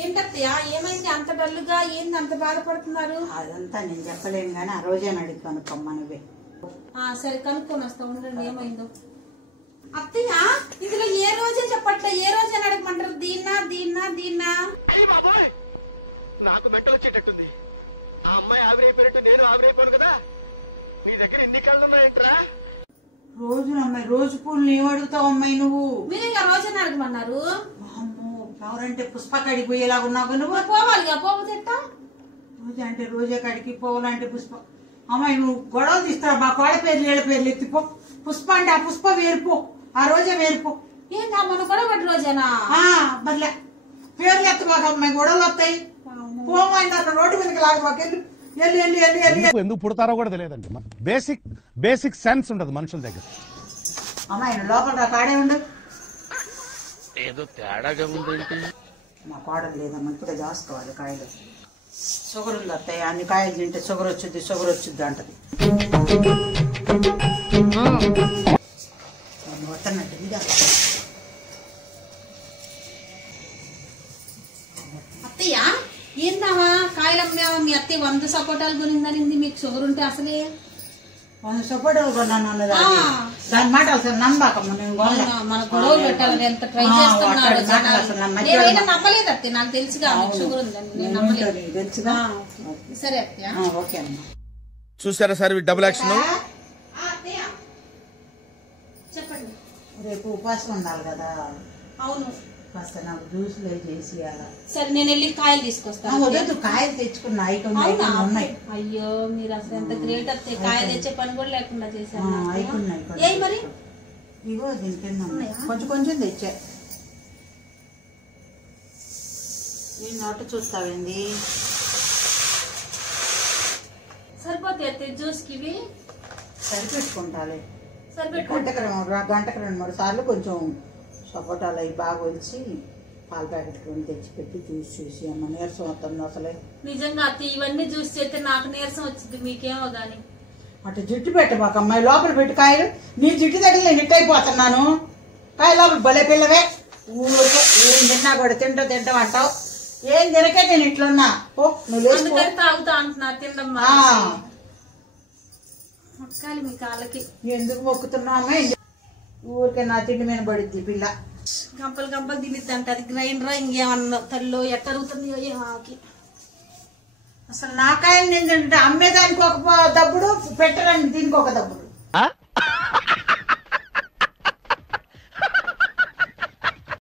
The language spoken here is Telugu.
ఏంటత్తయ్య ఏమైంది అంత డల్లుగా ఏంది అంత బాధపడుతున్నారు? అదంతా నేను చెప్పలేను గానీ ఆ రోజే అడిగి కనుక్కమ్మా నువ్వే. సరే కనుక్కొని వస్తా ఉండండి ఏమైందో. అత్తయ్య ఇందులో ఏ రోజే చెప్పట్లే, ఏ రోజే అడగమంటారు? దీన్నా దీన్నా దీన్నా నాకు మెంటల్ వచ్చేటట్టుంది. ఆ అమ్మాయి ఆవిరైపోయినట్టు నేను ఆవిరైపోను కదా. నీ దగ్గర ఎన్ని కళ్ళు ఉన్నాయంట్రా? రోజు అమ్మాయి రోజు పూలు ఏం అడుగుతావు అమ్మాయి నువ్వు? మీరు ఇంకా రోజే అడగమన్నారు. ఎవరంటే పుష్ప కడికి పోయేలాగా ఉన్నావు నువ్వు. పోవాలిగా, పోతే రోజు అంటే రోజే కడికి పోవాలంటే పుష్ప. అమ్మాయి నువ్వు గొడవ తీస్తావు. మా కోడ పేర్లు ఏళ్ళ పేర్లు ఎత్తిపో. పుష్ప అంటే ఆ పుష్ప వేరుపో, ఆ రోజే వేరుపో. ఏంటా మన గొడవ పడి రోజేనా? మళ్ళీ పేర్లు ఎత్తబాక అమ్మాయి గొడవలు వస్తాయి. పోమైంది అన్న రోడ్డు మీదకి లాగబాక. ఎందుకు పుడతారో కూడా తెలియదండి. బేసిక్ సెన్స్ ఉండదు మనుషుల దగ్గర. అమ్మాయి లోపల కాడే ఉండదు. ఏదో తేడాగా ఉందేంటి? మా కోడలు లేదమ్మా, ఇప్పుడే దాసుకోవాలి కాయలు. షుగర్ ఉంది అత్తయ్య, అన్ని కాయలు తింటే షుగర్ వచ్చుద్ది అంటది. వస్తున్నట్టు అత్తయ్య ఏందావా కాయలమ్మావా? మీ అత్తయ్య 100 సపోటాలు కొనిందనింది. మీకు షుగర్ ఉంటే అసలే 100 సపోటాలు కొన్నాను అన్నది. దాని మాట అసలు నమ్మకమ్మ. నేను మన గొడవలు పెట్టాలని ఎంత ట్రై చేస్తున్నాడు. నేనైనా నమ్మలేదు అత్తయ్య, నాకు తెలుసుగా మీకు షుగర్ ఉందని. నేను నమ్మలేదు, తెలుసుగా. సరే అత్తయ్య, ఓకే అమ్మ. చూసారా సార్ డబుల్ యాక్షన్? చెప్పండి. రేపు ఉపాసం ఉండాలి కదా. అవును, కాస్త నాకు జ్యూస్లు చేసి ఇవ్వాలా. సరే నేను వెళ్ళి కాయలు తీసుకొస్తాను. వద్దు, కాయలు తెచ్చుకున్నా ఉన్నాయి. అయ్యో మీరు అసలు ఎంత గ్రేట్ అత్తయ్య, కాయలు తెచ్చే పని కూడా లేకుండా చేశారు. అయిపోయినాయి మరి ఇగో దీనికి కొంచెం తెచ్చా. ఈ నోట చూస్తావేంది? సరిపోతాయి అత్తయ్య జ్యూస్ కి ఇవి? సరిపెట్టుకుంటాలే. గంటకు 2-3 సార్లు కొంచెం సపోటాలు అవి బాగా వచ్చి పాల ప్యాకెట్ కొని తెచ్చిపెట్టి చూసి అమ్మ నీరసం వస్తుంది అసలే. నిజంగా అత్తయ్య ఇవన్నీ చూసి చేస్తే నాకు నీరసం వచ్చింది, మీకేమో గాని. అటు జుట్టు పెట్టబాక అమ్మాయి, లోపల పెట్టి కాయలు. నీ జుట్టు దగ్గర నేను ఇట్ అయిపోతున్నాను. కాయ లోపల భలే పిల్లవే. ఊరికే ఏం తిన్నా కూడా తింటాం అంటావు. ఏం తినకే నేను ఇట్లున్నా. నువ్వు తాగుతా అంటున్నా తినడం మొక్కాలి మీ కాళ్ళకి. ఎందుకు మొక్కుతున్నావు అమ్మాయి? ఊరికే నా తిండి మీద పడిద్ది పిల్ల. గంపలు తినిద్ది అంటే అది గ్రైండర్ ఇంకేమన్నా తల్లి ఎట్టరుగుతుంది ఆకి. అసలు నా కాయలు నేను తింటే అమ్మేదానికి ఒక దబ్బుడు, పెట్టడానికి దీనికి ఒక దబ్బుడు.